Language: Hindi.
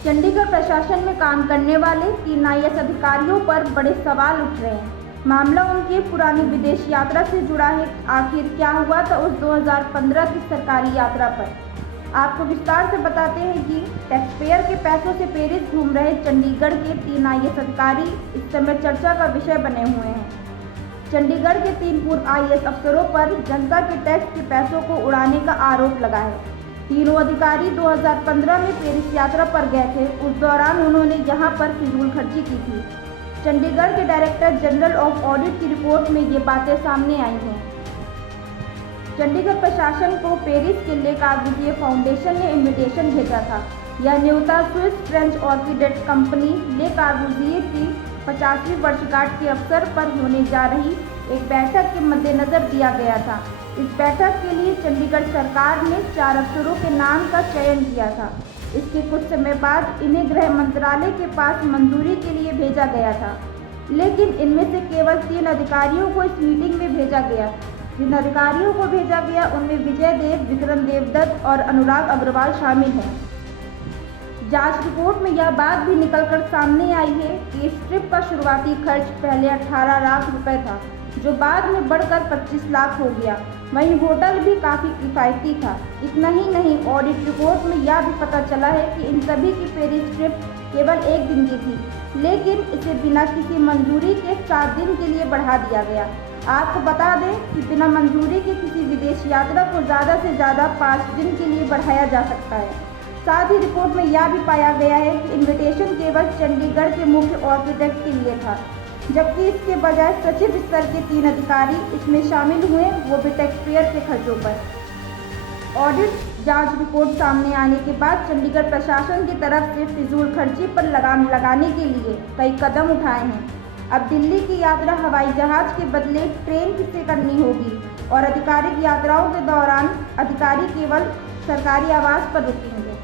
चंडीगढ़ प्रशासन में काम करने वाले 3 आईएएस अधिकारियों पर बड़े सवाल उठ रहे हैं। मामला उनकी पुरानी विदेश यात्रा से जुड़ा है। आखिर क्या हुआ था उस 2015 की सरकारी यात्रा पर। आपको विस्तार से बताते हैं कि टैक्सपेयर के पैसों से पेरिस घूम रहे चंडीगढ़ के 3 आईएएस अधिकारी इस समय चर्चा का विषय बने हुए हैं। चंडीगढ़ के 3 पूर्व आईएएस अफसरों पर जनता के टैक्स के पैसों को उड़ाने का आरोप लगा है। तीनों अधिकारी 2015 में पेरिस यात्रा पर गए थे। उस दौरान उन्होंने यहां पर फिजूल खर्ची की थी। चंडीगढ़ के डायरेक्टर जनरल ऑफ ऑडिट की रिपोर्ट में ये बातें सामने आई हैं। चंडीगढ़ प्रशासन को पेरिस के ले कार्बुजिए फाउंडेशन ने इनविटेशन भेजा था। यह न्योता स्विस फ्रेंच ऑर्किड कंपनी ले कार्बुजिए की 50वीं वर्षगांठ के अवसर पर होने जा रही एक बैठक के मद्देनजर दिया गया था। इस बैठक के लिए चंडीगढ़ सरकार ने 4 अफसरों के नाम का चयन किया था। इसके कुछ समय बाद इन्हें गृह मंत्रालय के पास मंजूरी के लिए भेजा गया था, लेकिन इनमें से केवल 3 अधिकारियों को इस मीटिंग में भेजा गया। जिन अधिकारियों को भेजा गया उनमें विजय देव, विक्रम देवदत्त और अनुराग अग्रवाल शामिल हैं। जांच रिपोर्ट में यह बात भी निकलकर सामने आई है कि इस ट्रिप का शुरुआती खर्च पहले 18 लाख रुपए था, जो बाद में बढ़कर 25 लाख हो गया। वहीं होटल भी काफ़ी किफ़ायती था। इतना ही नहीं, ऑडिट रिपोर्ट में यह भी पता चला है कि इन सभी की पेरिस ट्रिप केवल 1 दिन की थी, लेकिन इसे बिना किसी मंजूरी के 7 दिन के लिए बढ़ा दिया गया। आपको बता दें कि बिना मंजूरी के किसी विदेश यात्रा को ज़्यादा से ज़्यादा 5 दिन के लिए बढ़ाया जा सकता है। साथ ही रिपोर्ट में यह भी पाया गया है कि इन्विटेशन केवल चंडीगढ़ के मुख्य आर्किटेक्ट के लिए था, जबकि इसके बजाय सचिव स्तर के 3 अधिकारी इसमें शामिल हुए, वो भी टैक्सपेयर के खर्चों पर। ऑडिट जांच रिपोर्ट सामने आने के बाद चंडीगढ़ प्रशासन की तरफ से फिजूल खर्ची पर लगाम लगाने के लिए कई कदम उठाए हैं। अब दिल्ली की यात्रा हवाई जहाज के बदले ट्रेन से करनी होगी और आधिकारिक यात्राओं के दौरान अधिकारी केवल सरकारी आवास पर रुकेंगे।